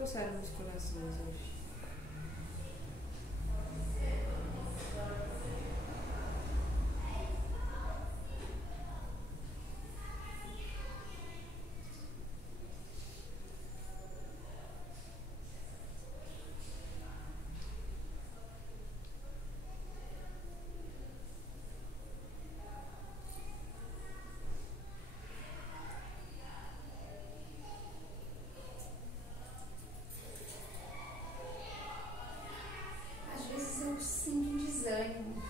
trouxeram nos corações hoje? Às vezes eu sinto um desânimo,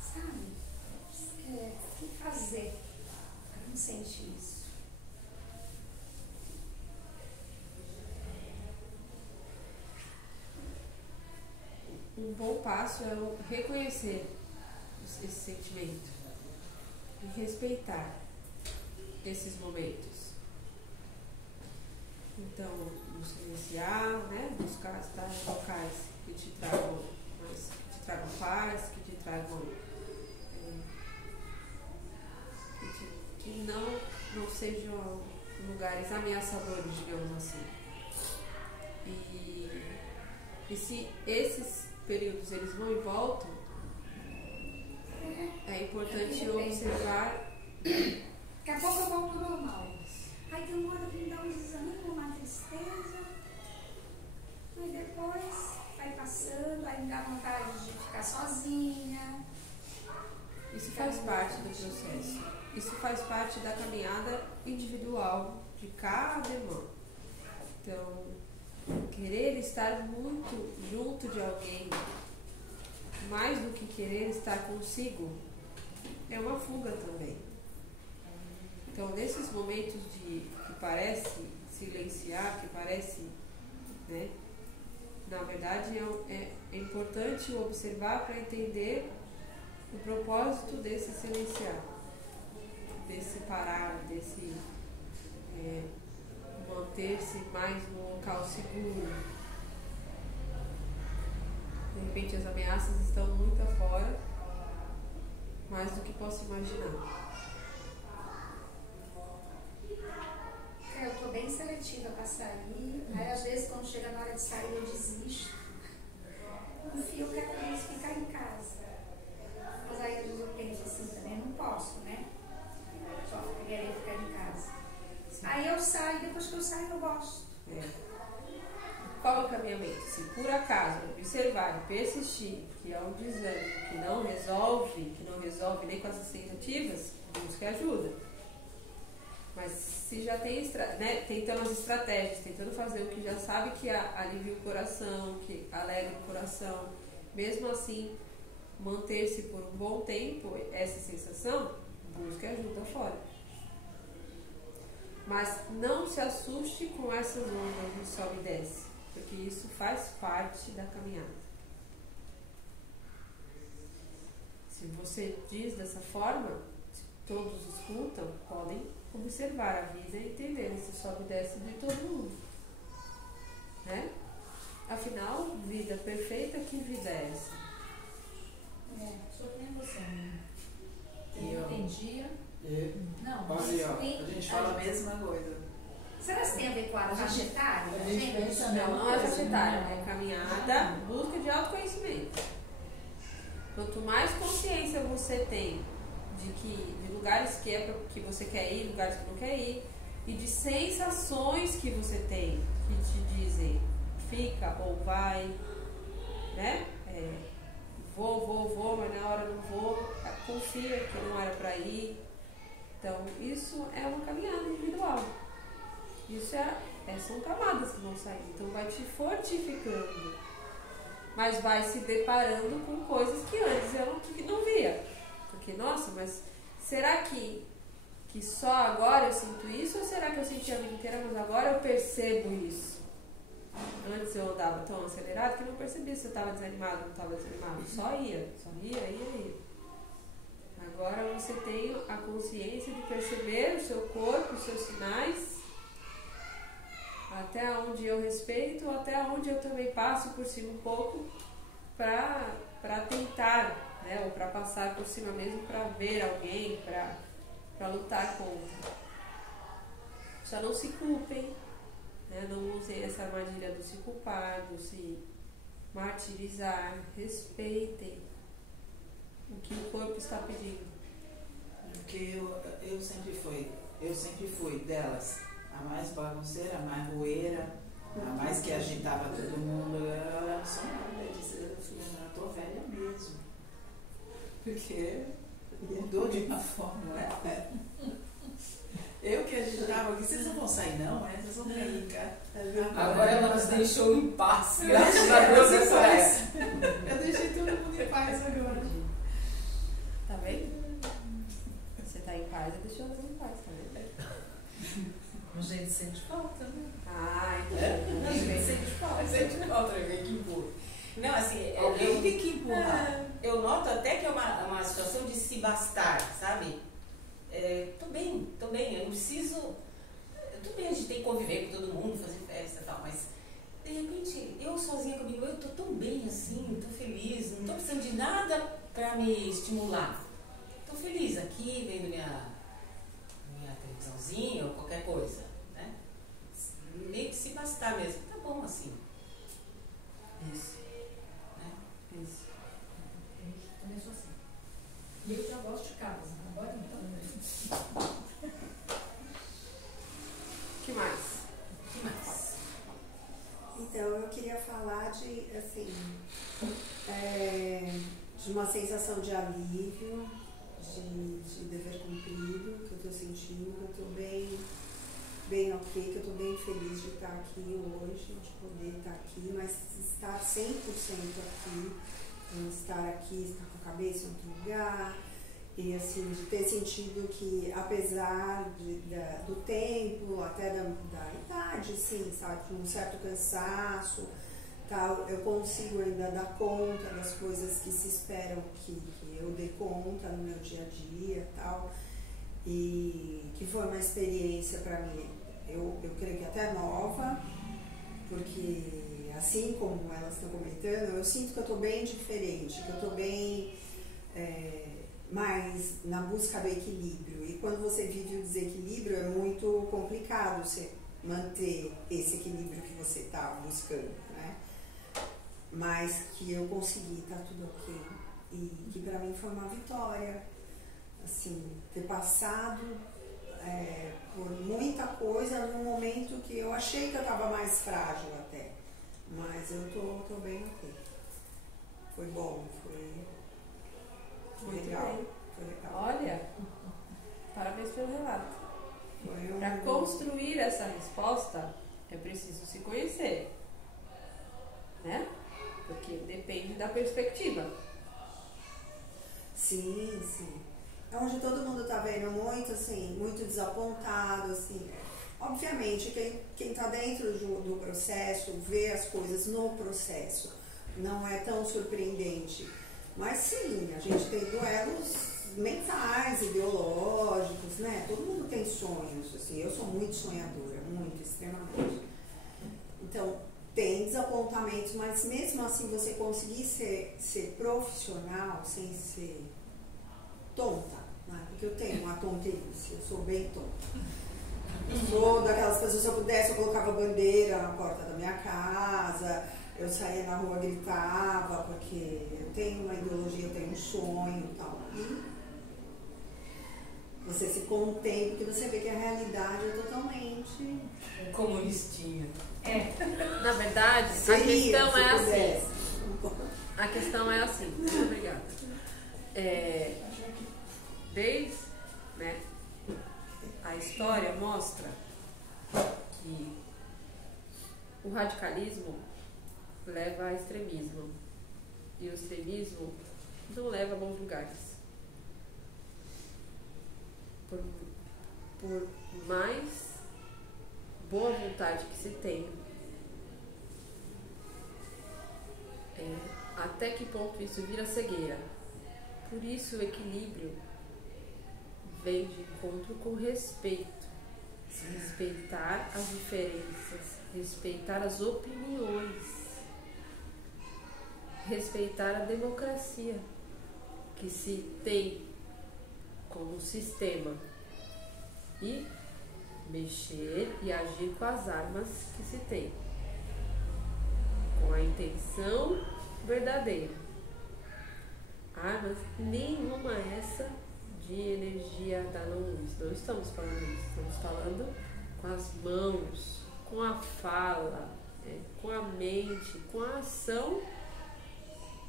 sabe? O que fazer para não sentir isso? Um bom passo é o reconhecer esse sentimento e respeitar esses momentos. Então, nos silenciar, né? Buscar estar em locais que te tragam paz, que te tragam que não sejam lugares ameaçadores, digamos assim. E se esses períodos eles vão e voltam, é importante observar. Daqui a pouco eu volto ao normal. Aí tem uma hora que me dá um desânimo, uma tristeza. Aí depois vai passando, aí me dá vontade de ficar sozinha. Isso faz parte do processo. Isso faz parte da caminhada individual de cada irmão. Então, querer estar muito junto de alguém, mais do que querer estar consigo, é uma fuga também. Então, nesses momentos que parece silenciar, que parece, né, na verdade é importante observar para entender o propósito desse silenciar, desse parar, desse manter-se mais num local seguro. De repente as ameaças estão muito afora, mais do que posso imaginar. Eu estou bem seletiva para sair, aí às vezes quando chega na hora de sair eu desisto. No fim eu quero ficar em casa. Mas aí às vezes eu penso assim também, não posso, né? Só querer ficar em casa. Sim. Aí eu saio, depois que eu saio eu gosto. Qual o caminhamento? Se por acaso observar e persistir que é um desânimo que não resolve nem com essas tentativas, busque ajuda. Mas se já tem, né, tentando as estratégias, tentando fazer o que já sabe que alivia o coração, que alegra o coração, mesmo assim manter-se por um bom tempo essa sensação, busque ajuda fora. Mas não se assuste com essas ondas de sobe e desce, porque isso faz parte da caminhada. Se você diz dessa forma, se todos escutam, podem observar a vida e entender esse sobe e desce de todo mundo, né? Afinal, vida perfeita, que vida é essa? Sou que nem você, né? Eu entendia. Não, olha, a gente fala a mesma coisa. Será que tem a ver com a faixa etária? A gente pensa Não é faixa etária, é caminhada, busca de autoconhecimento. Quanto mais consciência você tem de lugares que você quer ir, lugares que não quer ir, e de sensações que você tem que te dizem fica ou vai, né? Vou, mas na hora não vou, confia que não era para ir. Então, isso é uma caminhada individual. Isso são camadas que vão sair. Então, vai te fortificando, mas vai se deparando com coisas que antes eu não via. Porque, nossa, mas será que só agora eu sinto isso? Ou será que eu senti a vida inteira, mas agora eu percebo isso? Antes eu andava tão acelerado que não percebia se eu estava desanimado ou não estava desanimado. Só ia. Agora você tem a consciência de perceber o seu corpo, os seus sinais, até onde eu respeito, até onde eu também passo por cima um pouco para tentar, né, ou para passar por cima mesmo para ver alguém, para lutar contra. Só não se culpem, né? Não usem essa armadilha do se culpar, do se martirizar. Respeitem o que o corpo está pedindo. Porque eu sempre fui delas, a mais bagunceira, a mais roeira, a mais que agitava todo mundo. Eu sou nada disso, eu falei, não, eu tô velha mesmo. Porque mudou de uma forma, né? Eu que agitava aqui, vocês não vão sair não, né? Vocês vão cair, cara. Agora ela nos deixou em paz, graças a Deus é só essa. Eu deixei todo mundo em paz agora. Tá vendo? Você tá em paz, eu deixo você em paz, tá vendo? A gente sente falta, né? Ai, A gente sente falta. Sente falta, alguém que empurra. Não, assim, Alguém tem que empurrar. eu noto até que é uma situação de se bastar, sabe? Tô bem, eu não preciso. Tudo bem, a gente tem que conviver com todo mundo, fazer festa e tal, mas de repente, eu sozinha comigo, eu tô tão bem assim, tô feliz, não tô precisando de nada pra me estimular. Tô feliz aqui, vendo minha televisãozinha ou qualquer coisa, né? Meio que se bastar mesmo, tá bom assim. Isso. Né? Isso. Eu também sou assim. E eu já gosto de casa, agora então. O que mais? O que mais? Então, eu queria falar de, assim, de uma sensação de alívio, de dever cumprido, que eu estou sentindo, que eu estou bem ok, que eu estou bem feliz de estar aqui hoje, de poder estar aqui, mas estar 100% aqui, não estar aqui, estar com a cabeça em outro lugar, e assim, de ter sentido que, apesar do tempo, até da idade, sim, sabe, de um certo cansaço, tal, eu consigo ainda dar conta das coisas que se esperam que eu dê conta no meu dia a dia, tal, e que foi uma experiência para mim, eu creio que até nova, porque assim como elas estão comentando, eu sinto que eu estou bem diferente, que eu estou bem mais na busca do equilíbrio, e quando você vive o desequilíbrio é muito complicado você manter esse equilíbrio que você está buscando, né? Mas que eu consegui, tá tudo ok, e que para mim foi uma vitória, assim, ter passado por muita coisa num momento que eu achei que eu estava mais frágil até, mas eu tô bem ok. Foi bom, foi legal. Foi legal. Olha, parabéns pelo relato. Foi Para construir essa resposta, é preciso se conhecer, né? Porque depende da perspectiva. Sim, sim. É onde todo mundo tá vendo muito, assim, muito desapontado, assim. Obviamente, quem tá dentro do processo, vê as coisas no processo, não é tão surpreendente. Mas sim, a gente tem duelos mentais, ideológicos, né? Todo mundo tem sonhos, assim. Eu sou muito sonhadora, muito, extremamente. Então, tem desapontamentos, mas mesmo assim você conseguir ser profissional sem ser tonta, né? Porque eu tenho uma tonterice, eu sou bem tonta. Eu sou daquelas pessoas, se eu pudesse, eu colocava bandeira na porta da minha casa, eu saía na rua, gritava, porque eu tenho uma ideologia, eu tenho um sonho e tal. E você se contém, porque você vê que a realidade é totalmente Comunistinha. Na verdade, seria, a questão é assim. Muito obrigada. Desde, né, a história mostra que o radicalismo leva a extremismo e o extremismo não leva a bons lugares. Por mais boa vontade que se tenha, até que ponto isso vira cegueira. Por isso o equilíbrio vem de encontro com respeito. Respeitar as diferenças, respeitar as opiniões, respeitar a democracia que se tem como sistema e mexer e agir com as armas que se tem, com a intenção verdadeira. Armas nenhuma essa de energia da não-luz. Não estamos falando isso, estamos falando com as mãos, com a fala, com a mente, com a ação,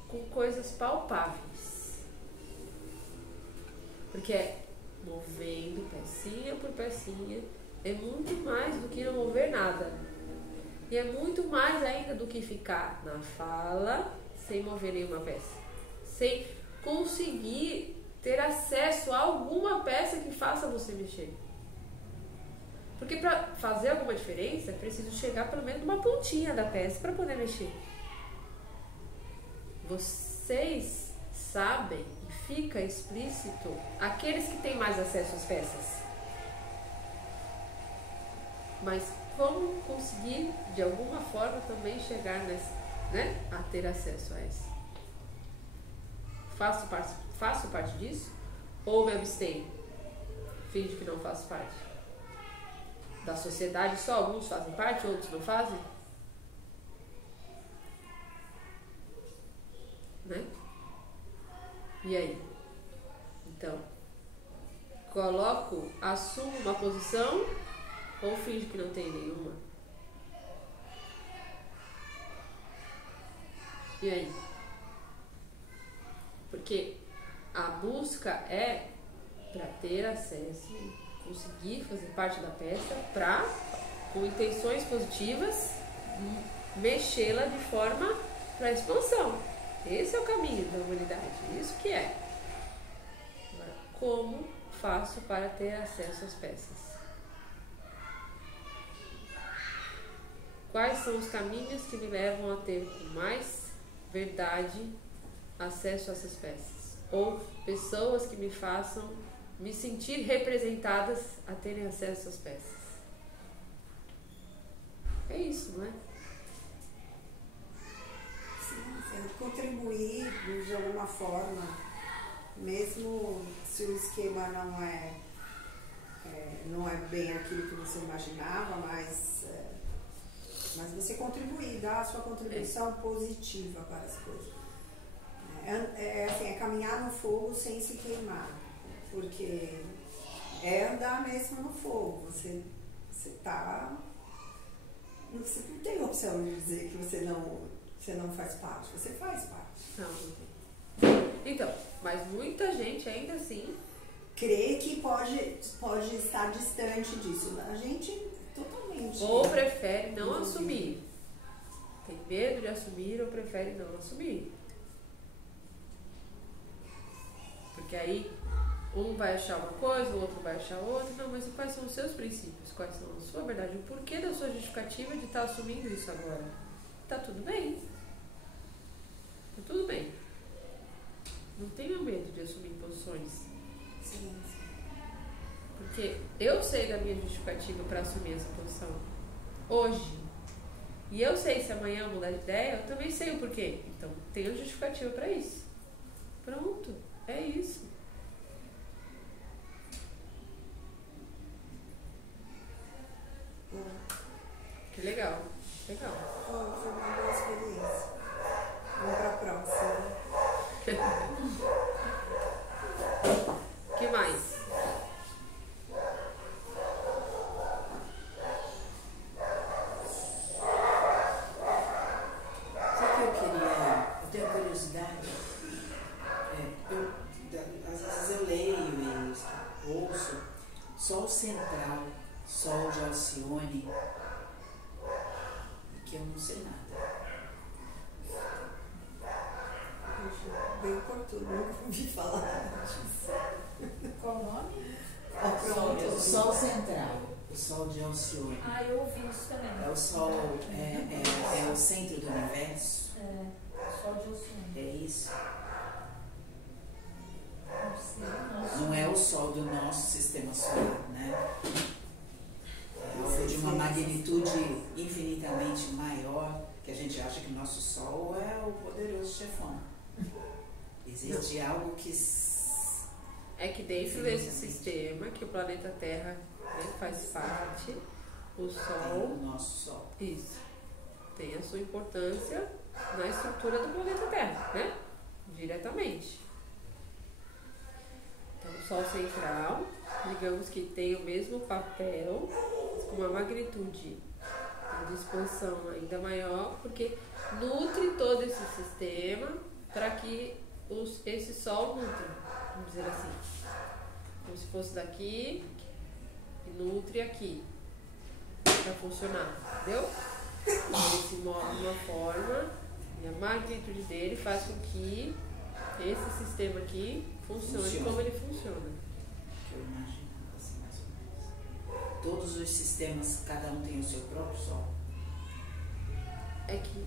com coisas palpáveis. Porque é movendo pecinha por pecinha, é muito mais do que não mover nada. E é muito mais ainda do que ficar na fala sem mover nenhuma peça, sem conseguir ter acesso a alguma peça que faça você mexer. Porque para fazer alguma diferença é preciso chegar pelo menos numa pontinha da peça para poder mexer. Vocês sabem, e fica explícito, aqueles que têm mais acesso às peças. Mas como conseguir de alguma forma também chegar a ter acesso a essa? Faço parte disso? Ou me abstenho? Finge que não faço parte? Da sociedade só alguns fazem parte, outros não fazem? Né? E aí? Então, assumo uma posição ou finge que não tem nenhuma? E aí? Porque a busca é para ter acesso, conseguir fazer parte da peça, para, com intenções positivas, mexê-la de forma para expansão. Esse é o caminho da humanidade, isso que é. Agora, como faço para ter acesso às peças? Quais são os caminhos que me levam a ter com mais verdade acesso a essas peças? Ou pessoas que me façam me sentir representadas a terem acesso às peças? É isso, não é? Sim, contribuir de alguma forma, mesmo se o esquema não é bem aquilo que você imaginava, mas você contribuir, dar a sua contribuição positiva para as coisas. É caminhar no fogo sem se queimar, porque é andar mesmo no fogo. Você não tem opção de dizer que você não faz parte, você faz parte. Não tem. Então, mas muita gente ainda assim crê que pode estar distante disso. A gente totalmente. Ou prefere não assumir. Tem medo de assumir ou prefere não assumir. Porque aí um vai achar uma coisa, o outro vai achar outra. Não, mas quais são os seus princípios? Quais são a sua verdade? O porquê da sua justificativa de estar assumindo isso agora? Tá tudo bem. Tá tudo bem. Não tenha medo de assumir posições. Sim. Porque eu sei da minha justificativa para assumir essa posição hoje. E eu sei se amanhã eu mudar de ideia, eu também sei o porquê. Então, tenho justificativa para isso. Pronto. É isso. Que legal. Legal. Foi uma boa experiência. Vamos para a próxima. Que mais? Sabe o que eu queria? Eu tenho curiosidade. Às vezes eu leio e ouço Sol Central, Sol de Alcione, que eu não sei nada. Bem oportuno, nunca ouvi falar disso. Qual o nome? O Sol Central, o Sol de Alcione. Ah, eu ouvi isso também. É o Sol, é o centro do universo. É, Sol de Alcione. É isso. Não sei, Não é o Sol do nosso sistema solar, né? É algo de uma magnitude infinitamente maior, que a gente acha que o nosso Sol é o poderoso chefão. Existe algo que... É que dentro desse sistema que o planeta Terra né? Faz parte. O Tem Sol, o nosso Sol. isso, tem a sua importância na estrutura do planeta Terra, né? Diretamente. Então, o Sol central, digamos que tem o mesmo papel, com uma magnitude de expansão ainda maior, porque nutre todo esse sistema para que esse Sol nutre, vamos dizer assim. Como se fosse daqui e nutre aqui, para funcionar, entendeu? Ele se move de uma forma e a magnitude dele faz com que esse sistema aqui funcione como ele funciona. Que eu imaginava assim, mais ou menos. Todos os sistemas, cada um tem o seu próprio Sol. É que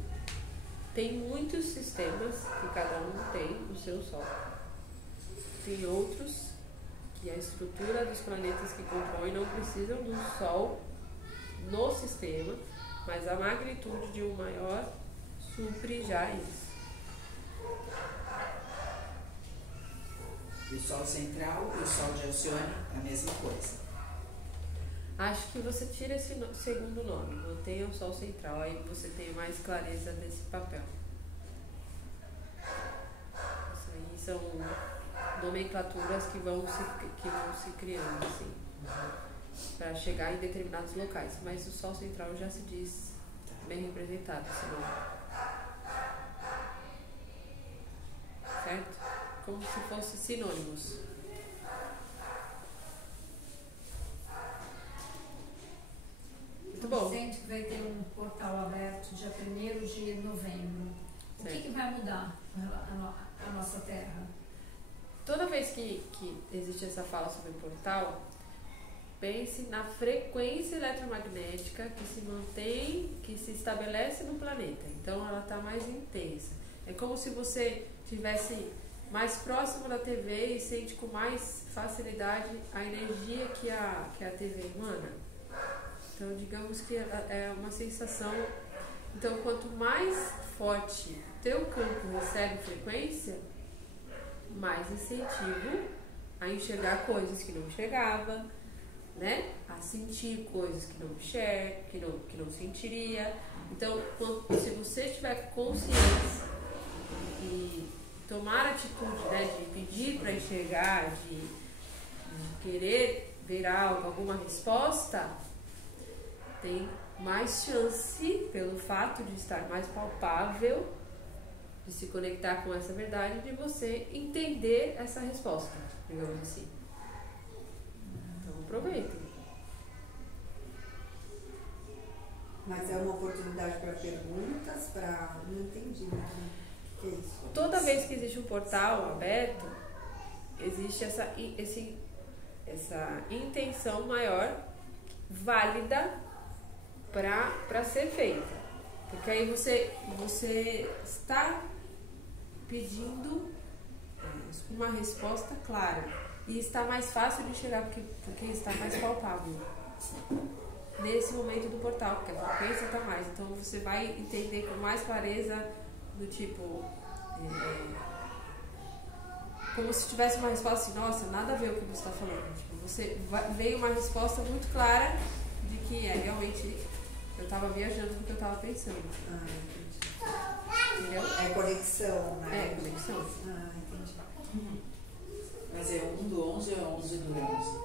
tem muitos sistemas que cada um tem o seu Sol. Tem outros que a estrutura dos planetas que compõem não precisam do Sol no sistema, mas a magnitude de um maior supre já isso. E o Sol central e o Sol de Alcione, a mesma coisa. Acho que você tira esse segundo nome, mantenha o Sol central, aí você tem mais clareza desse papel. Isso aí são nomenclaturas que vão se criando, assim, para chegar em determinados locais. Mas o Sol central já se diz bem representado, esse nome. Certo? Como se fossem sinônimos. Muito bom. Sente que vai ter um portal aberto dia 1º de novembro. O que vai mudar a nossa Terra? Toda vez que existe essa fala sobre o portal, pense na frequência eletromagnética que se mantém, que se estabelece no planeta. Então ela está mais intensa. É como se você estivesse mais próximo da TV e sente com mais facilidade a energia que a TV emana. Então digamos que é uma sensação. Então quanto mais forte teu campo recebe frequência, mais incentivo a enxergar coisas que não enxergava, né? A sentir coisas que não enxerga, que não sentiria. Então, se você tiver consciência e tomar atitude, né, de pedir para enxergar, de querer ver algo, alguma resposta, tem mais chance, pelo fato de estar mais palpável, de se conectar com essa verdade, de você entender essa resposta, digamos assim. Então aproveitem. Mas é uma oportunidade para perguntas, para... Não entendi muito o que é isso. Toda vez que existe um portal aberto, existe essa intenção maior, válida, para ser feita. Porque aí você está pedindo uma resposta clara. E está mais fácil de chegar porque está mais palpável. Nesse momento do portal, porque a frequência está mais. Então você vai entender com mais clareza do tipo... como se tivesse uma resposta assim, nossa, nada a ver o que você está falando. Tipo, veio uma resposta muito clara de que realmente eu estava viajando no que eu estava pensando. Ah, entendi. Entendeu? É conexão, né? É, conexão. Ah, entendi. Mas é 1 do 11 ou é 11 do 11?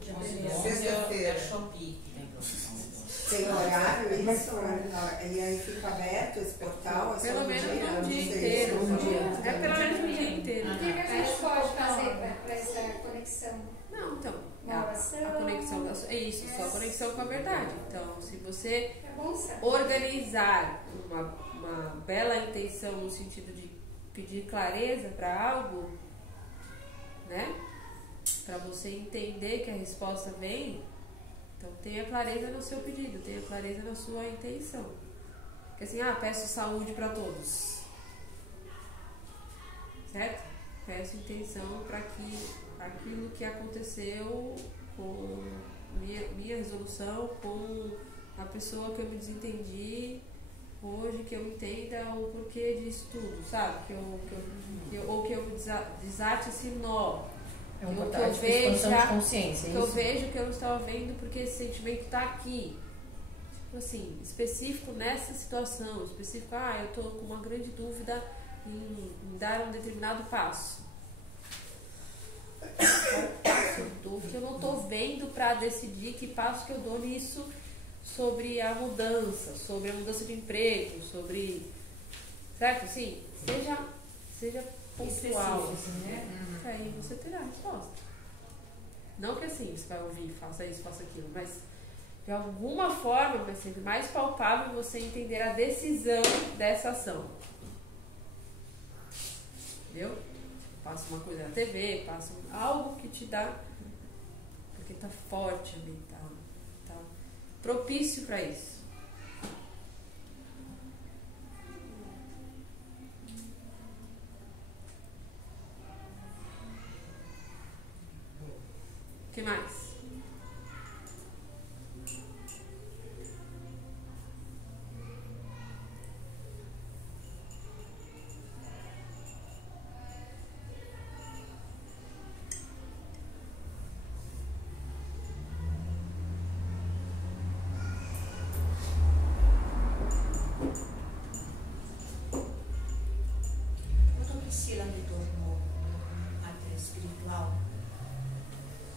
Dia 11 do 1º. 11 Sexta-feira. é Shopee. Tem horário isso? E aí fica aberto esse portal? Pelo menos um um dia Não sei, inteiro. um dia. É pelo menos um dia inteiro. O que a gente pode fazer para essa conexão? Não, então. Uma oração. A conexão é isso, só a conexão com a verdade. Então, se você É bom saber. organizar uma bela intenção no sentido de pedir clareza para algo, né? Para você entender que a resposta vem, então tenha clareza no seu pedido, tenha clareza na sua intenção. Porque assim, peço saúde para todos. Certo? Peço intenção para que aquilo que aconteceu com minha resolução, com a pessoa que eu me desentendi hoje, que eu entenda o porquê disso tudo, sabe? Ou que eu desate esse nó, É um o que portal eu de vejo expansão de consciência, que é eu isso? vejo que eu não estava vendo porque esse sentimento está aqui. Tipo assim, específico nessa situação, específico, eu estou com uma grande dúvida em dar um determinado passo. Que eu não estou vendo para decidir que passo que eu dou nisso sobre a mudança de emprego, sobre... Certo? Assim, seja pontual. Específico, né? Aí você terá a resposta. Não que assim, você vai ouvir, faça isso, faça aquilo, mas de alguma forma vai ser mais palpável você entender a decisão dessa ação. Entendeu? Passa uma coisa na TV, passa algo que te dá, porque tá forte ali, tá propício para isso. O que mais? Quando a Priscila me tornou até espiritual,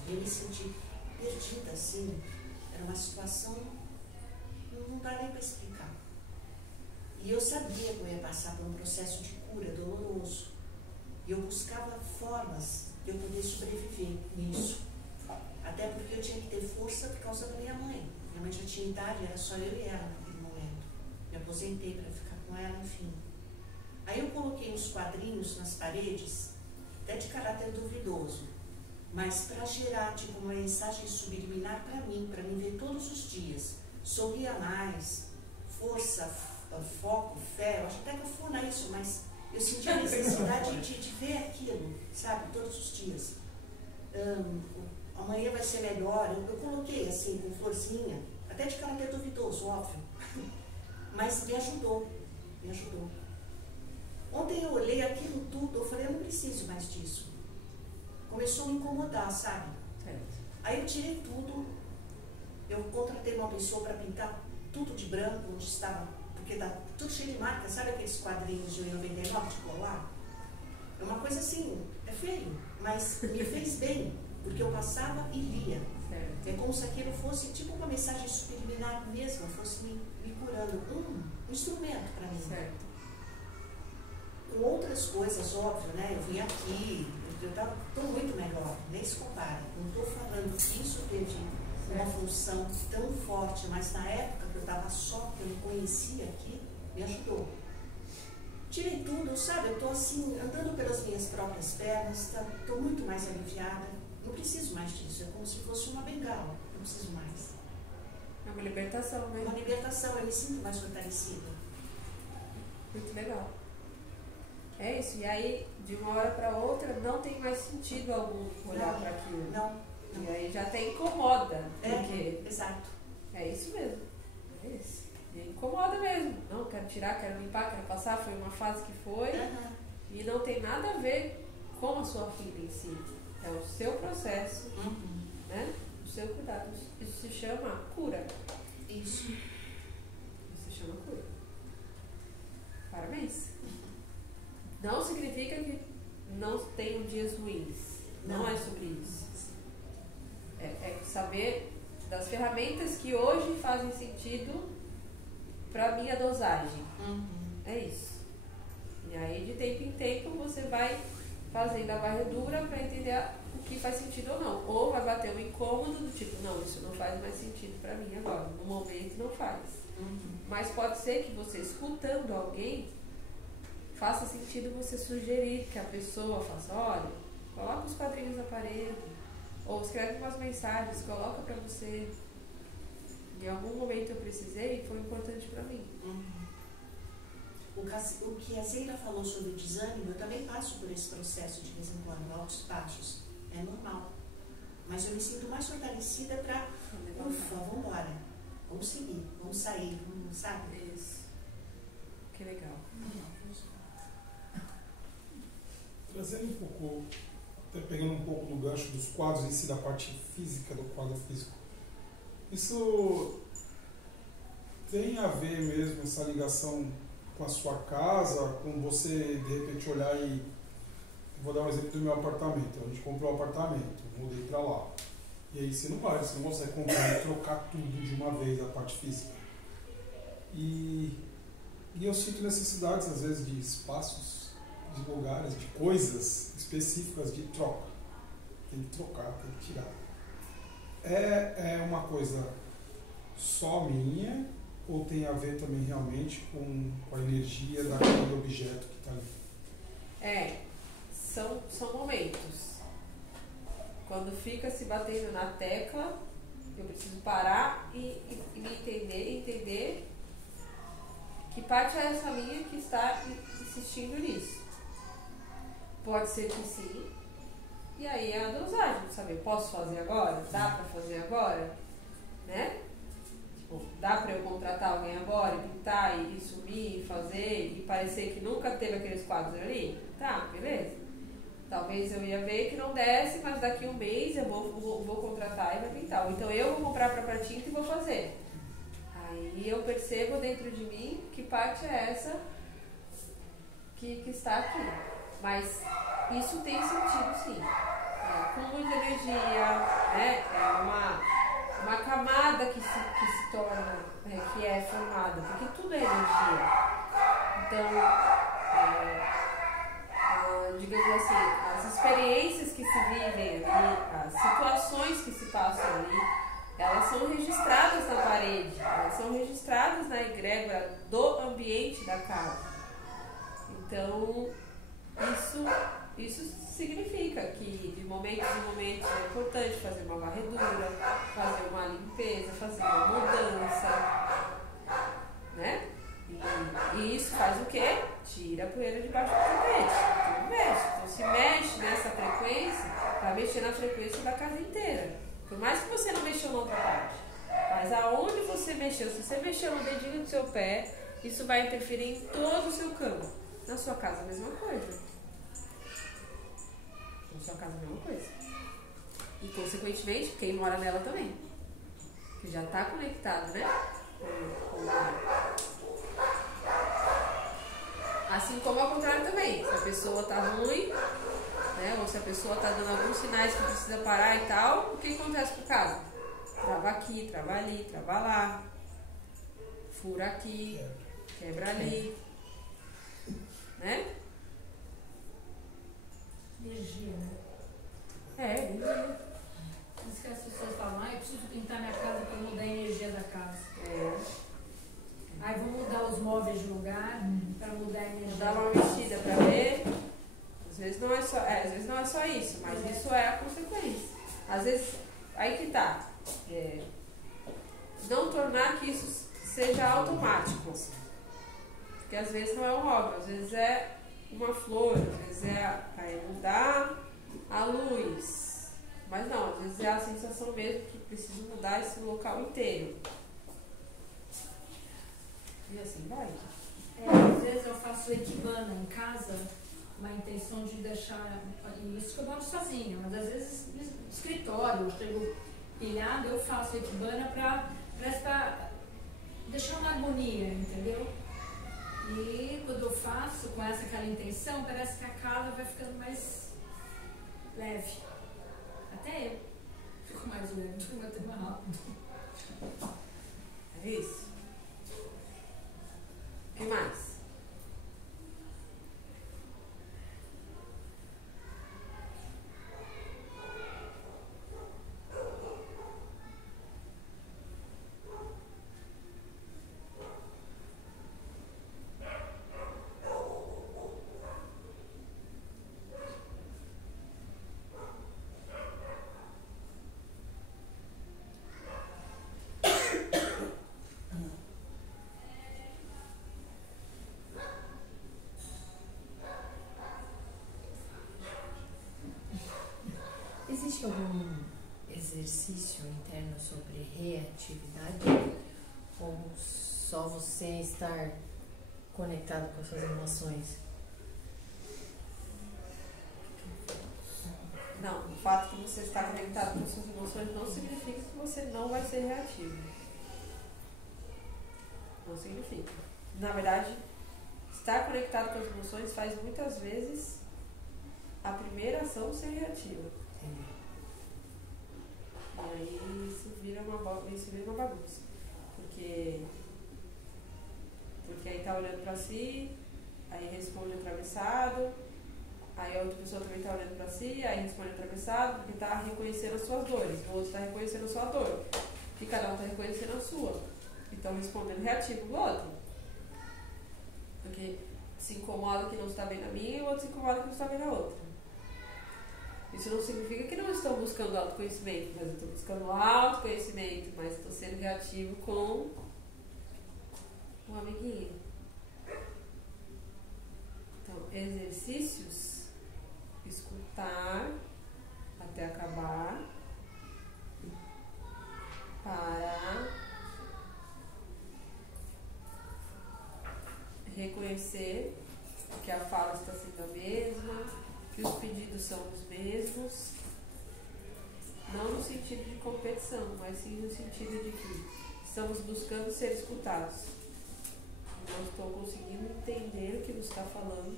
eu me senti perdida, assim. Era uma situação, não dá nem para explicar. E eu sabia que eu ia passar por um processo de cura doloroso. E eu buscava formas de eu poder sobreviver nisso. Até porque eu tinha que ter força por causa da minha mãe. Minha mãe já tinha idade, era só eu e ela naquele momento. Me aposentei para ficar com ela, enfim. Aí eu coloquei uns quadrinhos nas paredes, até de caráter duvidoso, mas para gerar tipo uma mensagem subliminar para mim ver todos os dias. Sorria mais, força, foco, fé. Eu acho até que eu fui isso, mas eu senti a necessidade de ver aquilo, sabe, todos os dias. Amanhã vai ser melhor. Eu coloquei assim, com florzinha, até de caráter duvidoso, óbvio. Mas me ajudou, me ajudou. Ontem eu olhei aquilo tudo, eu falei, eu não preciso mais disso. Começou a me incomodar, sabe? Aí eu tirei tudo, eu contratei uma pessoa para pintar tudo de branco, onde estava, porque tá tudo cheio de marca, sabe aqueles quadrinhos de 99 de colar? É uma coisa assim, é feio, mas me fez bem, porque eu passava e lia. É como se aquilo fosse tipo uma mensagem subliminar mesmo, fosse me curando. Um instrumento para mim. Certo. Com outras coisas, óbvio, né? Eu vim aqui, eu estou muito melhor, nem se compara. Não estou falando que isso teve uma função tão forte, mas na época que eu estava só, que eu não conhecia aqui, me ajudou. Tirei tudo, sabe? Eu estou assim, andando pelas minhas próprias pernas, estou muito mais aliviada. Não preciso mais disso, é como se fosse uma bengala, não preciso mais. É uma libertação, né? É uma libertação, eu me sinto mais fortalecida. Muito legal. É isso, e aí de uma hora para outra não tem mais sentido algum olhar para aquilo. Não. E aí já até incomoda, porque Exato. é isso mesmo. É isso. E incomoda mesmo. Não, quero tirar, quero limpar, quero passar, foi uma fase que foi. E não tem nada a ver com a sua vida em si. É o seu processo, né? O seu cuidado. Isso se chama cura. Isso. Isso se chama cura. Parabéns. Não significa que não tenham dias ruins. Não é sobre isso. É saber das ferramentas que hoje fazem sentido para minha dosagem. É isso. E aí, de tempo em tempo, você vai fazendo a varredura para entender o que faz sentido ou não. Ou vai bater um incômodo do tipo, não, isso não faz mais sentido para mim agora. No momento não faz. Mas pode ser que você, escutando alguém, faça sentido você sugerir que a pessoa faça, olha, coloca os quadrinhos na parede, ou escreve umas mensagens, coloca para você. Em algum momento eu precisei e foi importante para mim. O que a Zeira falou sobre o desânimo, eu também passo por esse processo de vez em quando, altos e baixos. É normal. Mas eu me sinto mais fortalecida para, ufa, vamos embora. Vamos seguir, vamos sair, sabe? Isso. Que legal. Trazendo um pouco até pegando um pouco no gancho dos quadros em si, da parte física do quadro físico, isso tem a ver mesmo, essa ligação com a sua casa, com você de repente olhar e... Vou dar um exemplo do meu apartamento. A gente comprou um apartamento, mudei para lá. E aí você não consegue comprar e trocar tudo de uma vez, a parte física. E eu sinto necessidades, às vezes, de espaços, de lugares, de coisas específicas de troca. Tem que trocar, tem que tirar. É uma coisa só minha ou tem a ver também realmente com a energia daquele objeto que está ali? São momentos. Quando fica se batendo na tecla, eu preciso parar e me entender que parte é essa minha que está insistindo nisso. Pode ser que sim, e aí é a dosagem, saber, posso fazer agora? Dá pra fazer agora? Né? Tipo, dá pra eu contratar alguém agora e pintar e sumir e fazer e parecer que nunca teve aqueles quadros ali? Tá, beleza. Talvez eu ia ver que não desse, mas daqui a um mês eu vou contratar e vai pintar. Ou então eu vou comprar pra tinta e vou fazer. Aí eu percebo dentro de mim que parte é essa que está aqui. Mas isso tem sentido, sim. Acúmulo de energia, né? É uma camada que se torna, que é formada, porque tudo é energia. Então, digamos assim, as experiências que se vivem ali, as situações que se passam ali, elas são registradas na parede, elas são registradas na egrégora do ambiente da casa. Então, isso significa que de momentos em momentos é importante fazer uma varredura, fazer uma limpeza, fazer uma mudança, né? E isso faz o quê? Tira a poeira debaixo do tapete. Então mexe. Então se mexe nessa frequência, vai mexer na frequência da casa inteira. Por mais que você não mexeu na outra parte. Mas aonde você mexeu, se você mexeu no dedinho do seu pé, isso vai interferir em todo o seu campo. Na sua casa a mesma coisa. Na sua casa a mesma coisa. E consequentemente, quem mora nela também. Que já está conectado, né? Assim como ao contrário também, se a pessoa tá ruim, né, ou se a pessoa tá dando alguns sinais que precisa parar e tal, o que acontece com o caso? Trava aqui, trava ali, trava lá, fura aqui, quebra ali, né? Energia, né? Energia. Por isso que as pessoas falam, eu preciso pintar minha casa para mudar a energia da casa. Aí vou mudar os móveis de lugar para mudar a energia. Dar uma mexida para ver. Às vezes não é só isso, mas isso é a consequência. Às vezes, aí que tá. Não tornar que isso seja automático. Porque às vezes não é um óbvio, às vezes é uma flor, às vezes é mudar a luz. Mas não, às vezes é a sensação mesmo que preciso mudar esse local inteiro. E assim vai. Às vezes eu faço ekibana em casa, uma intenção de deixar. Isso que eu moro sozinha, mas às vezes no escritório, eu chego pilhado, eu faço ekibana para deixar uma harmonia, entendeu? E quando eu faço com aquela intenção, parece que a casa vai ficando mais leve. Até eu fico mais leve, fico mais rápido. É isso. O que mais? Existe algum exercício interno sobre reatividade? Ou só você estar conectado com as suas emoções? Não, o fato de você estar conectado com as suas emoções não significa que você não vai ser reativo. Não significa. Na verdade, estar conectado com as emoções faz muitas vezes a primeira ação ser reativa. E aí isso vira uma bagunça. Porque aí tá olhando pra si, aí responde atravessado, aí a outra pessoa também tá olhando pra si, aí responde atravessado, porque tá reconhecendo as suas dores, o outro tá reconhecendo a sua dor, e cada um tá reconhecendo a sua. Então respondendo reativo do outro. Porque se incomoda que não está bem na minha e o outro se incomoda que não está bem na outra. Isso não significa que não estou buscando autoconhecimento, mas eu estou buscando autoconhecimento, mas estou sendo reativo com um amiguinho. Então, exercícios: escutar até acabar, parar, reconhecer que a fala está sendo a mesma, que os pedidos são os mesmos, não no sentido de competição, mas sim no sentido de que estamos buscando ser escutados. Não estou conseguindo entender o que você está falando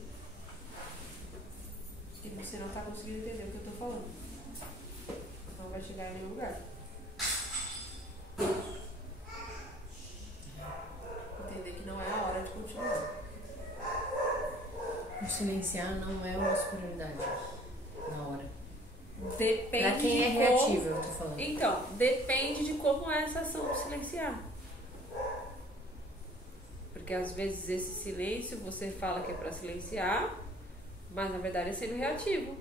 e você não está conseguindo entender o que eu estou falando. Não vai chegar em nenhum lugar. Entender que não é a hora de continuar. O silenciar não é uma superioridade na hora. Depende pra quem é reativo, eu tô falando. Então, depende de como é essa ação de silenciar. Porque às vezes esse silêncio você fala que é pra silenciar, mas na verdade é sendo reativo.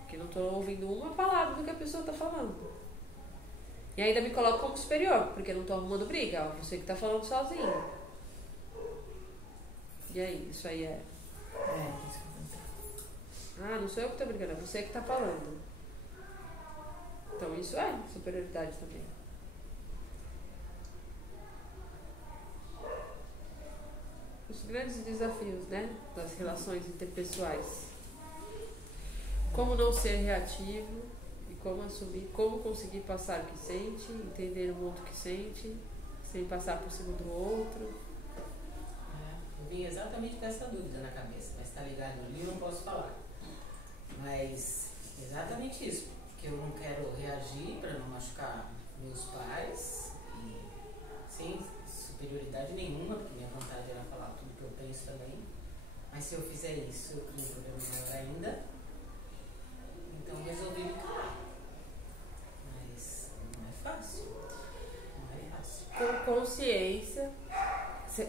Porque não tô ouvindo uma palavra do que a pessoa tá falando. E ainda me coloco como superior, porque não tô arrumando briga, ó, você que tá falando sozinho. E aí, isso aí é... Isso que eu Ah, não sou eu que tô brigando, é você que tá falando. Então isso é superioridade também. Os grandes desafios, né, das relações interpessoais. Como não ser reativo e como assumir, como conseguir passar o que sente, entender o mundo que sente, sem passar por cima do outro. Eu vim exatamente com essa dúvida na cabeça, mas está ligado ali, eu não posso falar. Mas exatamente isso, porque eu não quero reagir para não machucar meus pais, e sem superioridade nenhuma, porque minha vontade era falar tudo que eu penso também. Mas se eu fizer isso, eu crio um problema maior ainda. Então eu resolvi me calar. Mas não é fácil. Não é fácil. Com consciência,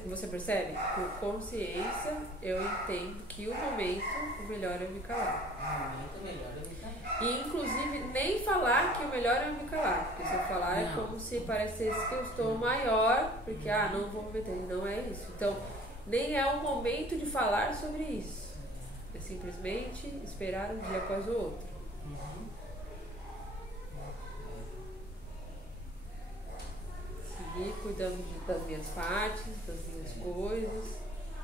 você percebe? Com consciência, eu entendo que o momento, o melhor é me calar. O momento melhor é me calar. E inclusive nem falar que o melhor é me calar. Porque se eu falar é como se parecesse que eu estou maior, porque não vou me meter. Não é isso. Então, nem é o momento de falar sobre isso. É simplesmente esperar um dia após o outro. Seguir cuidando das minhas partes, das minhas coisas,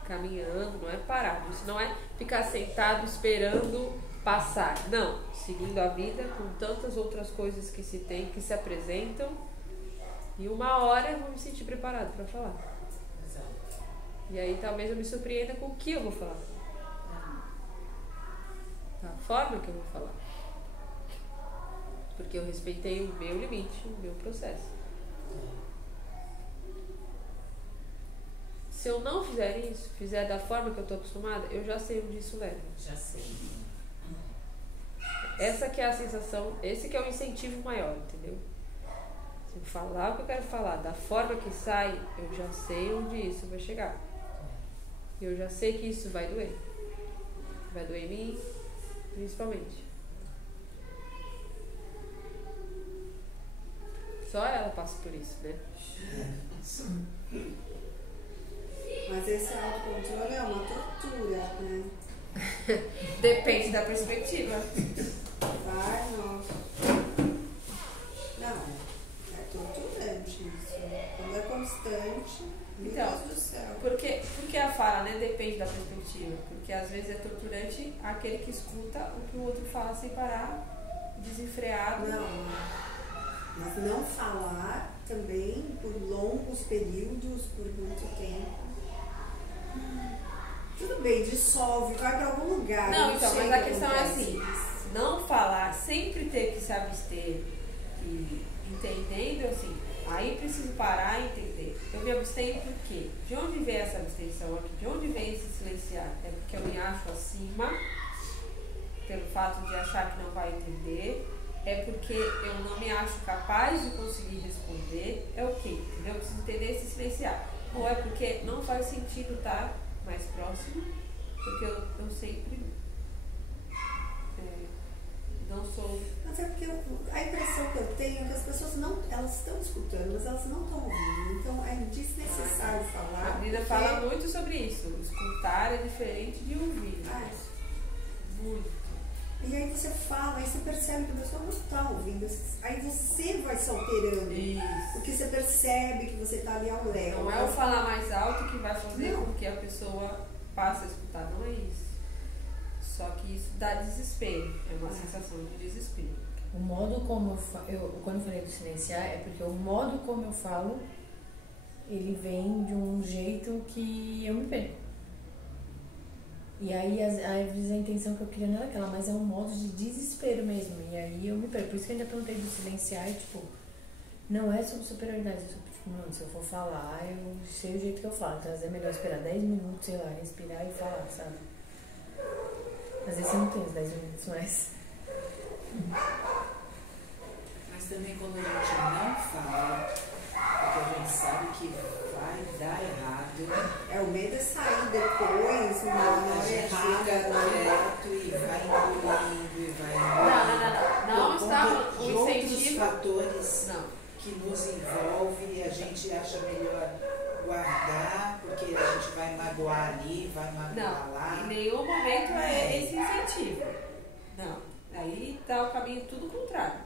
caminhando, não é parado. Isso não é ficar sentado esperando passar. Não, seguindo a vida com tantas outras coisas que se tem, que se apresentam, e uma hora eu vou me sentir preparado para falar. Exato. E aí talvez eu me surpreenda com o que eu vou falar. A forma que eu vou falar. Porque eu respeitei o meu limite, o meu processo. Se eu não fizer isso, fizer da forma que eu estou acostumada, eu já sei onde isso leva. Já sei. Essa que é a sensação, esse que é o incentivo maior, entendeu? Se eu falar o que eu quero falar, da forma que sai, eu já sei onde isso vai chegar. Eu já sei que isso vai doer. Vai doer em mim, principalmente. Só ela passa por isso, né? Mas esse autocontrole é uma tortura, né? Depende da perspectiva. Vai, nossa. Não, torturante isso. Quando é constante, meu Então, Deus do céu. Porque a fala, né, depende da perspectiva. Porque às vezes é torturante aquele que escuta o que o outro fala sem parar, desenfreado. Não, mas não falar também por longos períodos, por muito tempo. Tudo bem, dissolve, vai pra algum lugar. Não, então, mas sei a o que questão é acontece. assim, não falar, sempre ter que se abster e entendendo assim, aí preciso parar e entender. Eu me abstenho por quê? De onde vem essa abstenção aqui? De onde vem esse silenciar? É porque eu me acho acima, pelo fato de achar que não vai entender, é porque eu não me acho capaz de conseguir responder, é o quê? Entendeu? Eu preciso entender esse silenciar. Ou é porque não faz sentido estar mais próximo, porque eu sempre não sou. Mas é porque a impressão que eu tenho é que as pessoas não, elas estão escutando, mas elas não estão ouvindo. Então é desnecessário falar. A Brina porque- fala muito sobre isso. Escutar é diferente de ouvir. Ah, Muito. e aí você fala, aí você percebe que a pessoa não está ouvindo. Aí você vai se alterando. Isso. Porque você percebe que você está ali ao léu. Não é o falar mais alto que vai fazer Não. com que a pessoa passe a escutar, não é isso. Só que isso dá desespero. É uma sensação de desespero. O modo como quando eu falei do silenciar, é porque o modo como eu falo, ele vem de um jeito que eu me perco. E aí, às vezes, a intenção que eu queria não era aquela, mas é um modo de desespero mesmo. E aí eu me perco. Por isso que eu ainda perguntei do silenciar, tipo, não é sobre superioridade, é sobre, tipo, não, se eu for falar, eu sei o jeito que eu falo. Então, às vezes é melhor esperar 10 minutos, sei lá, respirar e falar, sabe? Às vezes você não tem os 10 minutos, mas... Mas também quando a gente não fala, porque a gente sabe que vai dar errado, É, o medo é sair depois, na a hora gente errada. fica quieto e vai engolindo e vai engolindo. Não está Por conta o de outros incentivo. fatores Não. que nos envolvem e a gente acha melhor guardar, porque a gente vai magoar ali, vai magoar Não, lá. em nenhum momento é esse incentivo. Não. Aí está o caminho tudo contrário.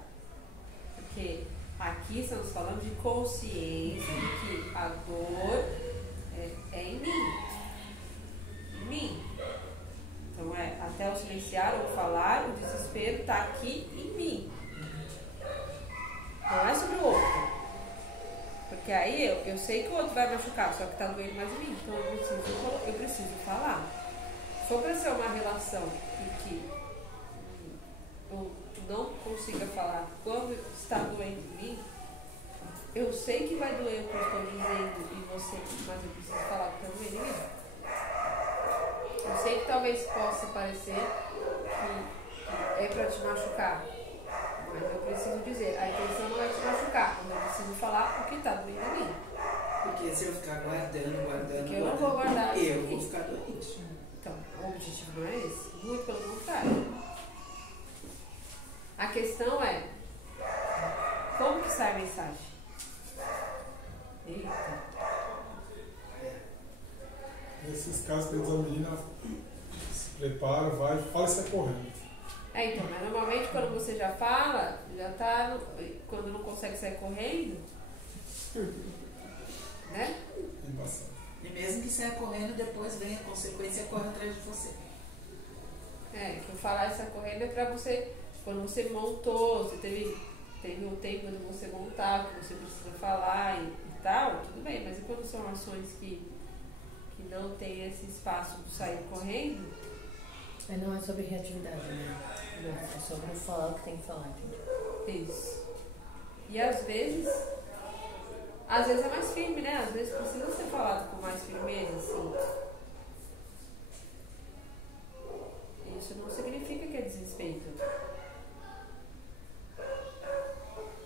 Porque aqui estamos falando de consciência de que a dor é em mim. Em mim. Então até o silenciar ou falar, o desespero está aqui em mim. Não é sobre o outro. Porque aí eu sei que o outro vai machucar, só que está doendo mais em mim. Então eu preciso falar. Se for para ser uma relação em que eu não consiga falar quando está doendo em mim, eu sei que vai doer o que eu estou dizendo em você, mas eu preciso falar o que está doendo em mim. Eu sei que talvez possa parecer que é para te machucar, mas eu preciso dizer, a intenção não é te machucar, mas eu preciso falar o que está doendo em mim. Porque se eu ficar guardando, Porque eu não vou guardar isso eu aqui. vou ficar doente. Então, o objetivo não é esse, muito pelo contrário. A questão é, como que sai a mensagem? Eita. Nesses casos, tem a menina se prepara, vai, fala e sai correndo. Então, mas normalmente quando você já fala, já tá, quando não consegue sair correndo, né? É embaçado. E mesmo que saia correndo, depois vem a consequência e corre atrás de você. Que eu falar e sair correndo é pra você, quando você montou, você teve um tempo de você montar, que você precisa falar e tal, tudo bem, mas e quando são ações que não tem esse espaço de sair correndo? Não é sobre reatividade, né? Não, é sobre falar o que tem que falar, entendeu? Isso. E às vezes é mais firme, né? Às vezes precisa ser falado com mais firmeza, assim. Isso não significa que é desrespeito.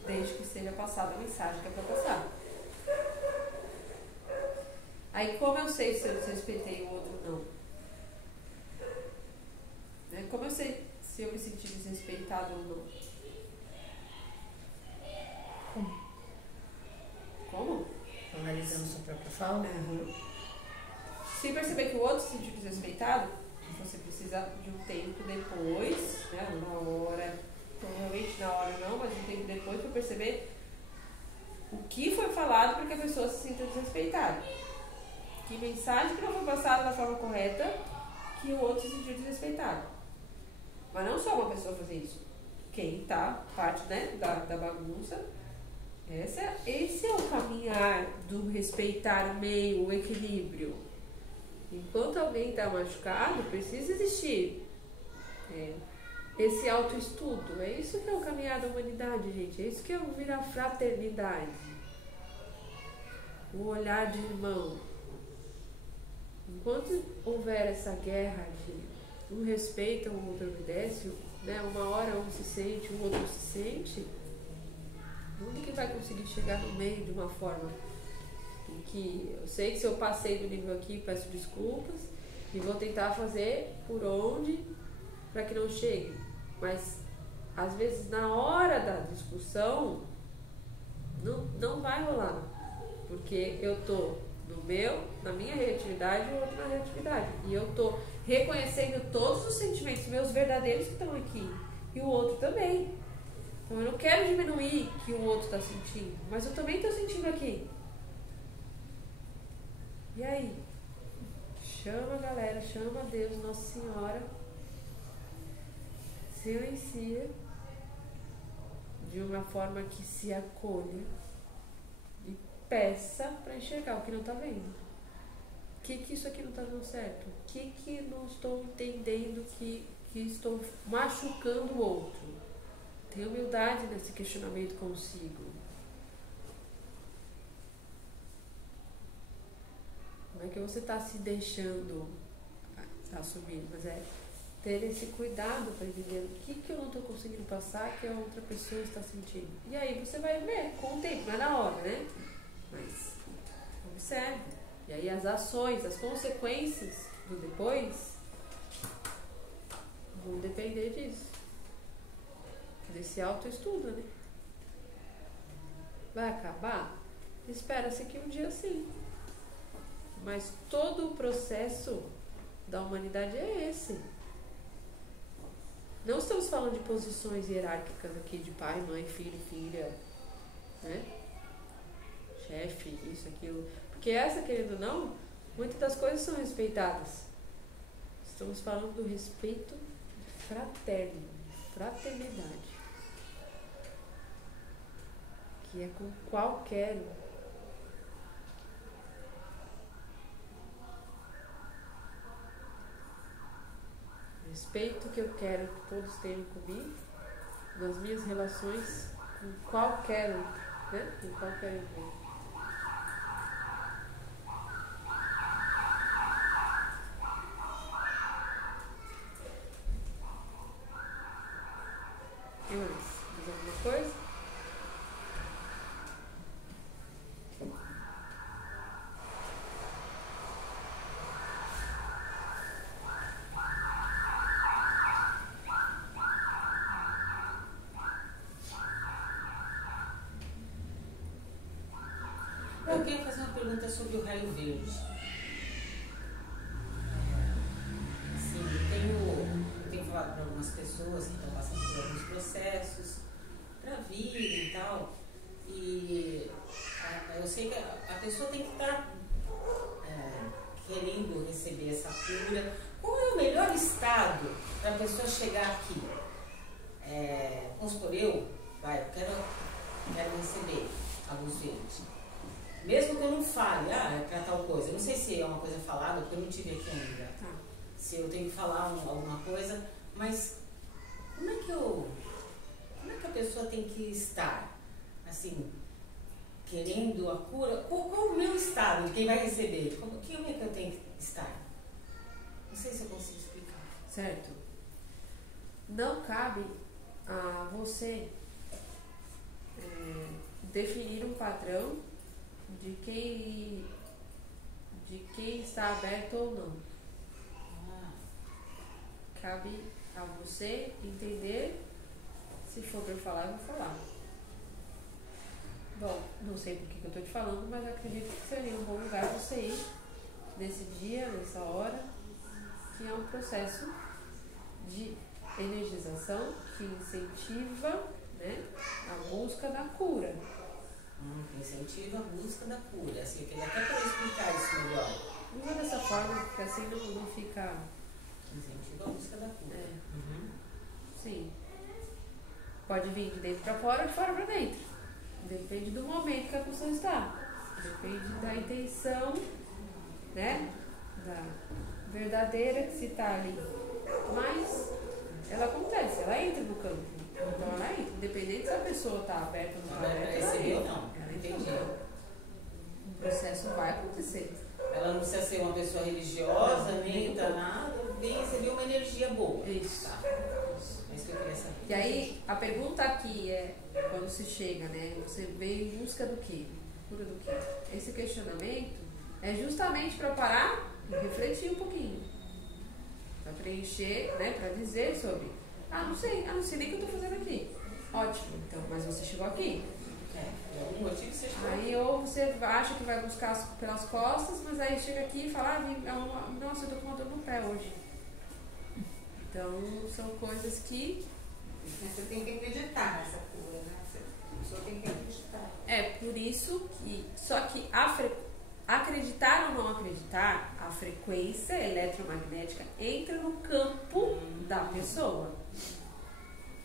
Desde que seja passada a mensagem que é para passar. Aí como eu sei se eu desrespeitei o outro ou não? Né? Como eu sei se eu me senti desrespeitado ou não? Como? Analisando sua própria fala. Se perceber que o outro se sentiu desrespeitado, você precisa de um tempo depois, né? Uma hora, provavelmente na hora não, mas um tempo depois para perceber O que foi falado para que a pessoa se sinta desrespeitada? Que mensagem que não foi passada da forma correta que o outro se sentiu desrespeitado? Mas não só uma pessoa fazer isso. Quem tá parte, né, da bagunça. Esse é o caminhar do respeitar o meio, o equilíbrio. Enquanto alguém está machucado, precisa existir esse autoestudo. É isso que é o caminhar da humanidade, gente. É isso que é o vir a fraternidade. O olhar de irmão. Enquanto houver essa guerra de um respeita, o outro obedece, né? Uma hora um se sente, o outro se sente, onde que vai conseguir chegar no meio de uma forma em que eu sei que se eu passei do nível aqui, peço desculpas e vou tentar fazer por onde para que não chegue. Mas às vezes na hora da discussão não vai rolar, porque eu tô na minha reatividade e o outro na reatividade, e eu tô reconhecendo todos os sentimentos meus verdadeiros que estão aqui e o outro também. Então eu não quero diminuir o que o outro está sentindo, mas eu também estou sentindo aqui. E aí? Chama a galera, chama a Deus, Nossa Senhora, silencia de uma forma que se acolha e peça para enxergar o que não está vendo. O que isso aqui não está dando certo? O que não estou entendendo que estou machucando o outro? Tenha humildade nesse questionamento consigo. Não é que você está se deixando assumir, mas é ter esse cuidado para entender o que eu não estou conseguindo passar que a outra pessoa está sentindo. E aí você vai ver com o tempo, não é na hora, né? Mas observe. E aí as ações, as consequências do depois vão depender disso. Desse autoestudo, né? Vai acabar? Espera-se que um dia sim. Mas todo o processo da humanidade é esse. Não estamos falando de posições hierárquicas aqui de pai, mãe, filho, filha, né? Chefe, isso, aquilo. Porque querendo ou não, muitas das coisas são respeitadas. Estamos falando do respeito fraterno, fraternidade. Que é com qualquer um. Respeito que eu quero que todos tenham comigo, nas minhas relações com qualquer outro, né? Com qualquer outro. E mais? Mais alguma coisa? Eu queria fazer uma pergunta sobre o raio verde. Assim, eu tenho falado para algumas pessoas que estão passando por alguns processos para vida e tal, e eu sei que a pessoa tem que estar querendo receber essa cura. Qual é o melhor estado para a pessoa chegar aqui? Vamos supor, eu quero receber a luz verde. Mesmo que eu não fale, é pra tal coisa. Eu não sei se é uma coisa falada, porque eu não tive aqui ainda. Tá. Se eu tenho que falar alguma coisa, mas como é que a pessoa tem que estar? Assim, querendo a cura? Qual o meu estado de quem vai receber? Como é que eu tenho que estar? Não sei se eu consigo explicar. Certo. Não cabe a você definir um padrão de quem está aberto ou não. Cabe a você entender. Se for para eu falar, eu vou falar. Bom, não sei por que eu estou te falando, mas acredito que seria um bom lugar você ir nesse dia, nessa hora, que é um processo de energização que incentiva, né, a busca da cura. Incentiva a busca da cura. Assim, eu queria até poder explicar isso melhor. Usa dessa forma, porque assim não fica. Incentiva a busca da cura. É. Sim. Pode vir de dentro para fora ou de fora para dentro. Depende do momento que a pessoa está. Depende da intenção, né? Da verdadeira que se está ali. Mas ela acontece, ela entra no campo. Então ela entra. Independente se a pessoa está aberta ou não está aberta. Ela receber ou não. Ela Entendi. O processo vai acontecer. Ela não precisa ser uma pessoa religiosa, nem tá nada, vem receber uma energia boa. Isso. Tá. É isso que eu queria saber. E aí, a pergunta aqui é, quando se chega, né? Você vem em busca do quê? Cura do quê? Esse questionamento é justamente para parar e refletir um pouquinho. Para preencher, né? Para dizer sobre, não sei nem o que eu estou fazendo aqui. Ótimo, então, mas você chegou aqui. Por algum motivo você chegou. Aí ou você acha que vai buscar pelas costas, mas aí chega aqui e fala, nossa, eu tô com uma dor no pé hoje. Então, são coisas que... Você tem que acreditar nessa cura, né? A pessoa tem que acreditar. É por isso que... Só que acreditar ou não acreditar, a frequência eletromagnética entra no campo da pessoa.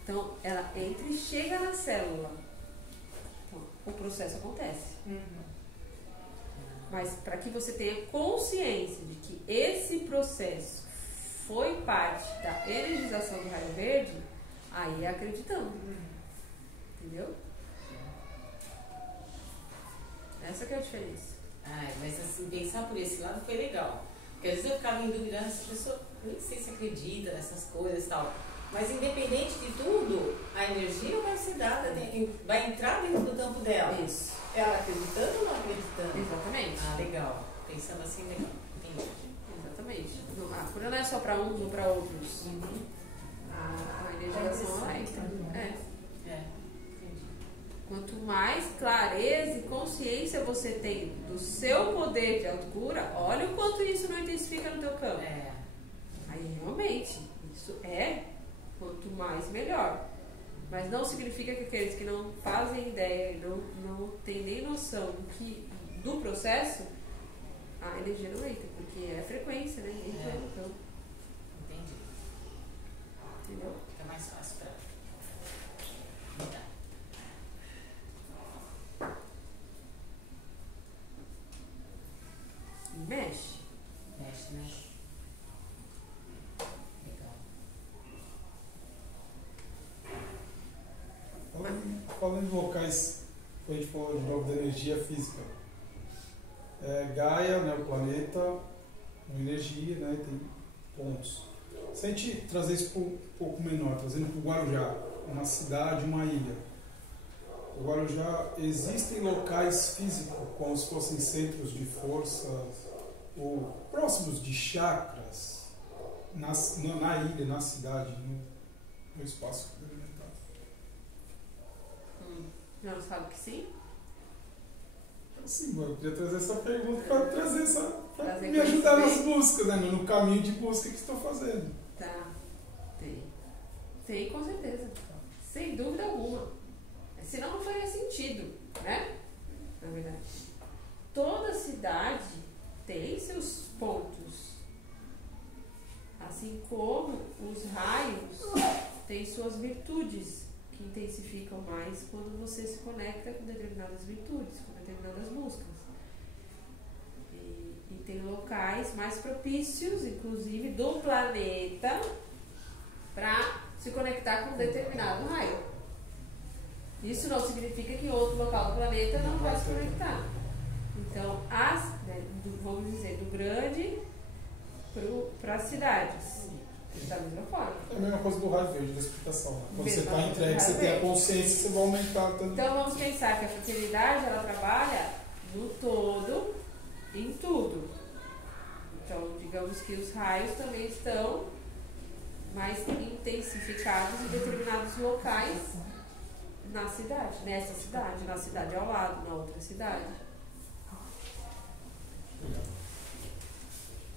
Então, ela entra e chega na célula. Então, o processo acontece. Mas para que você tenha consciência de que esse processo foi parte da energização do raio verde, aí é acreditando. Entendeu? Essa que é a diferença. Mas assim, pensar por esse lado foi legal. Porque às vezes eu ficava em dúvida, essa pessoa, nem sei se acredita nessas coisas e tal. Mas independente de tudo, a energia vai ser dada, vai entrar dentro do campo dela. Isso. Ela acreditando ou não acreditando? Exatamente. Legal. Pensando assim, legal. Entendi. Exatamente. A cura não é só para uns ou para outros. A energização ela entra. Entendi. Quanto mais clareza e consciência você tem do seu poder de autocura, olha o quanto isso não intensifica no teu campo. Aí realmente, isso quanto mais melhor. Mas não significa que aqueles que não fazem ideia, não têm nem noção do processo, a energia não entra, porque é frequência, né? Entra no campo. Entendi. Entendeu? Fica mais fácil para mudar. E mexe. Mexe, né? Legal. Falando em locais, a gente falou de novo da energia física. Gaia, né, o planeta, uma energia, né, tem pontos. Se a gente trazer isso para um pouco menor, trazendo para o Guarujá, uma cidade, uma ilha. O Guarujá, existem locais físicos, como se fossem centros de força, ou próximos de chakras, na ilha, na cidade, no espaço elementar. Não sabe que sim? Sim, eu queria trazer essa pergunta para Trazer me ajudar nas conhecimento. buscas, né? No caminho de busca que estou fazendo. Tá. Tem, com certeza. Sem dúvida alguma. Senão não faria sentido, né? Na verdade. Toda cidade tem seus pontos. Assim como os raios têm suas virtudes, que intensificam mais quando você se conecta com determinadas virtudes, com determinadas buscas. E tem locais mais propícios, inclusive do planeta, para se conectar com um determinado raio. Isso não significa que outro local do planeta não vai se conectar. Então, vamos dizer, do grande para as cidades. Da mesma forma. É a mesma coisa do raio verde, da explicação. Né? Quando você Mesma está coisa entregue, do você raio tem a verde. consciência, você vai aumentar tanto. Então vamos pensar que a fertilidade ela trabalha no todo, em tudo. Então digamos que os raios também estão mais intensificados em determinados locais na cidade, na cidade ao lado, na outra cidade.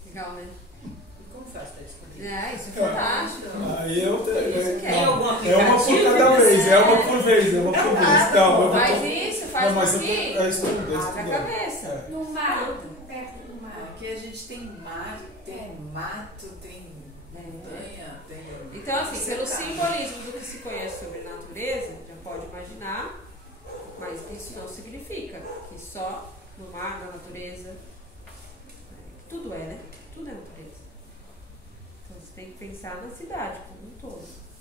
Legal, né? Como faz para descobrir? Isso é fantástico. Aí eu Tem algum é uma por aplicativo? cada vez, é uma por vez. Calma, Faz isso, faz mas assim, é estudo, abre a cabeça. É. No mar, perto do mar. Aqui a gente tem mar, tem mato, tem montanha, tem. Então, assim, pelo cercado. simbolismo do que se conhece sobre natureza, já pode imaginar, mas isso não significa que só no mar, na natureza, tudo é, né? Tudo é natureza. Então você tem que pensar na cidade como um todo.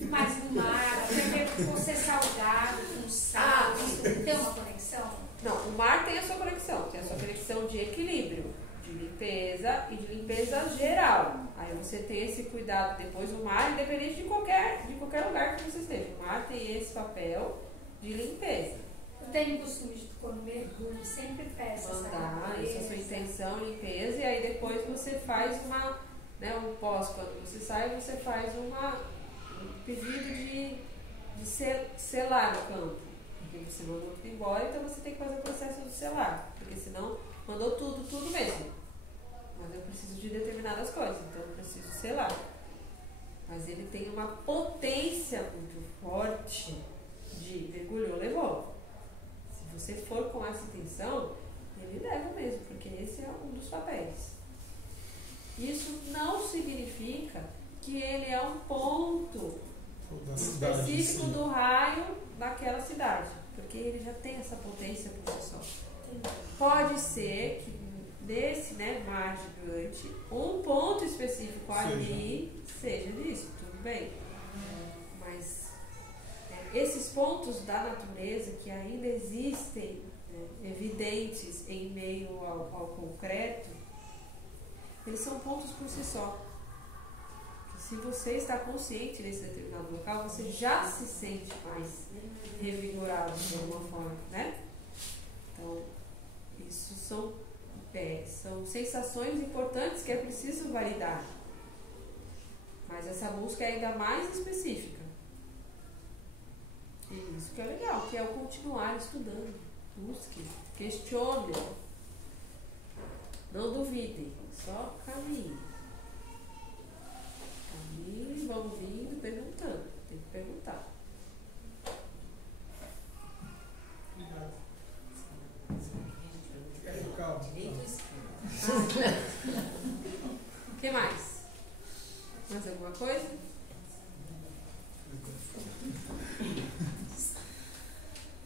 Mas no mar, até por ser salgado, com sal, isso tem uma conexão? Não, o mar tem a sua conexão, tem a sua conexão de equilíbrio, de limpeza e de limpeza geral. Aí você tem esse cuidado depois do mar, independente de qualquer lugar que você esteja. O mar tem esse papel de limpeza. Eu tenho o costume de, quando mergulho, sempre peço essa Mandar, isso é a sua limpeza. intenção, limpeza, e aí depois você faz uma, né, um pós, quando você sai, você faz um pedido de selar o campo. Porque você mandou tudo embora, então você tem que fazer o processo de selar. Porque senão mandou tudo mesmo. Mas eu preciso de determinadas coisas, então eu preciso selar. Mas ele tem uma potência muito forte de mergulhou, levou. Se você for com essa intenção, ele leva mesmo, porque esse é um dos papéis. Isso não significa que ele é um ponto Da cidade, específico sim. do raio daquela cidade, porque ele já tem essa potência por si só. Pode ser que nesse, né, mar gigante, um ponto específico ali seja disso, tudo bem. Mas esses pontos da natureza que ainda existem, né, evidentes em meio ao concreto, eles são pontos por si só. Se você está consciente nesse determinado local, você já se sente mais revigorado de alguma forma, né? Então, isso são sensações importantes que é preciso validar. Mas essa busca é ainda mais específica. E isso que é legal, que é o continuar estudando. Busque, questione. Não duvidem, só caminhe. E vão vindo perguntando. Tem que perguntar. Obrigado. Direito ou esquerda? O que mais? Mais alguma coisa?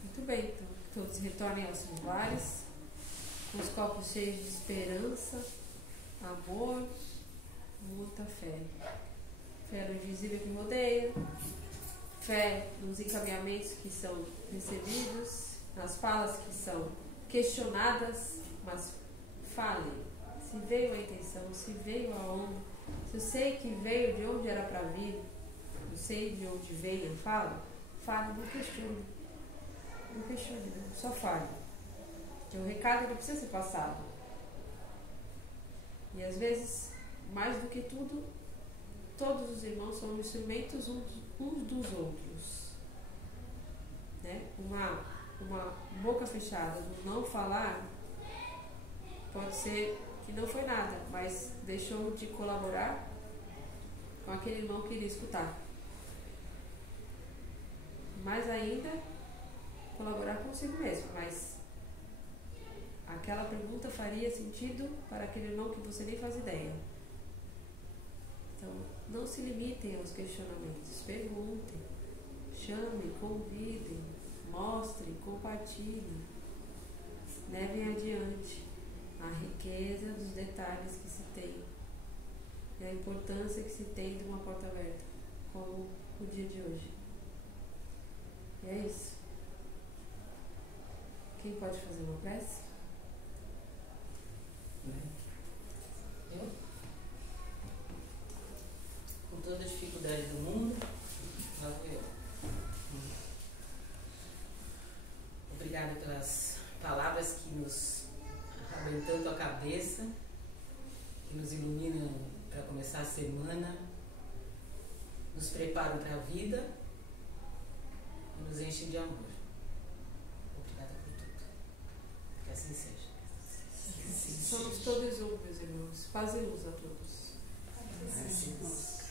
Muito bem, então que todos retornem aos seus lares, com os copos cheios de esperança, amor, muita fé. Fé no invisível que rodeia, fé nos encaminhamentos que são recebidos, nas falas que são questionadas, mas falem. Se veio a intenção, se veio aonde, se eu sei que veio de onde era para vir, eu sei de onde veio, fale, não questione. Não questione, não, só fale. Porque o recado não precisa ser passado. E às vezes, mais do que tudo, todos os irmãos são instrumentos uns dos outros. Né? Uma boca fechada do não falar pode ser que não foi nada, mas deixou de colaborar com aquele irmão que iria escutar. Mais ainda, colaborar consigo mesmo, mas aquela pergunta faria sentido para aquele irmão que você nem faz ideia. Então, não se limitem aos questionamentos, perguntem, chamem, convidem, mostrem, compartilhem, levem adiante a riqueza dos detalhes que se tem e a importância que se tem de uma porta aberta, como o dia de hoje. E é isso. Quem pode fazer uma prece? Eu? Com toda a dificuldade do mundo, lá vou eu. Obrigada pelas palavras que nos abrem tanto a cabeça, que nos iluminam para começar a semana, nos preparam para a vida e nos enchem de amor. Obrigada por tudo. Que assim seja. Somos todos um, meus irmãos. Paz e luz a todos. Assim.